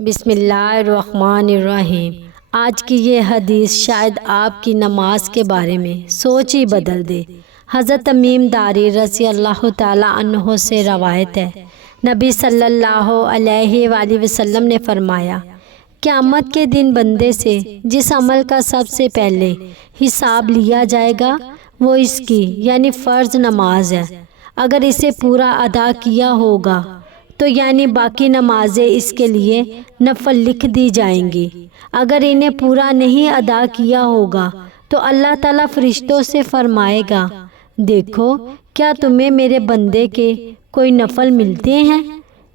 بسم اللہ الرحمن الرحیم۔ آج کی یہ حدیث شاید آپ کی نماز کے بارے میں سوچ ہی بدل دے۔ حضرت تمیم داری رضی اللہ تعالیٰ عنہ سے روایت ہے، نبی صلی اللہ علیہ وآلہ وسلم نے فرمایا، قیامت کے دن بندے سے جس عمل کا سب سے پہلے حساب لیا جائے گا وہ اس کی یعنی فرض نماز ہے۔ اگر اسے پورا ادا کیا ہوگا تو یعنی باقی نمازیں اس کے لیے نفل لکھ دی جائیں گی۔ اگر انہیں پورا نہیں ادا کیا ہوگا تو اللہ تعالیٰ فرشتوں سے فرمائے گا، دیکھو کیا تمہیں میرے بندے کے کوئی نفل ملتے ہیں؟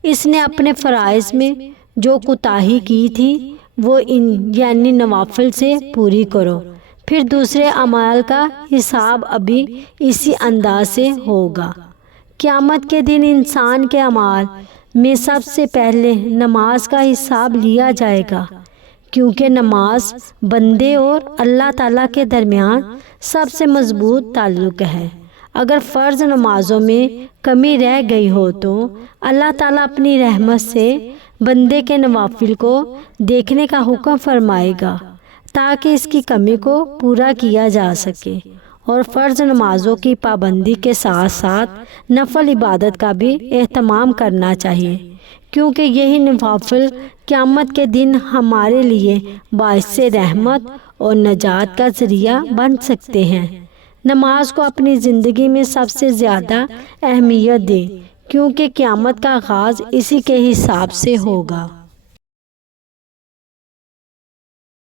اس نے اپنے فرائض میں جو کوتاہی کی تھی وہ ان یعنی نوافل سے پوری کرو۔ پھر دوسرے اعمال کا حساب ابھی اسی انداز سے ہوگا۔ قیامت کے دن انسان کے اعمال میں سب سے پہلے نماز کا حساب لیا جائے گا، کیونکہ نماز بندے اور اللہ تعالیٰ کے درمیان سب سے مضبوط تعلق ہے۔ اگر فرض نمازوں میں کمی رہ گئی ہو تو اللہ تعالیٰ اپنی رحمت سے بندے کے نوافل کو دیکھنے کا حکم فرمائے گا تاکہ اس کی کمی کو پورا کیا جا سکے۔ اور فرض نمازوں کی پابندی کے ساتھ ساتھ نفل عبادت کا بھی اہتمام کرنا چاہیے، کیونکہ یہی نوافل قیامت کے دن ہمارے لیے باعث رحمت اور نجات کا ذریعہ بن سکتے ہیں۔ نماز کو اپنی زندگی میں سب سے زیادہ اہمیت دیں، کیونکہ قیامت کا آغاز اسی کے حساب سے ہوگا۔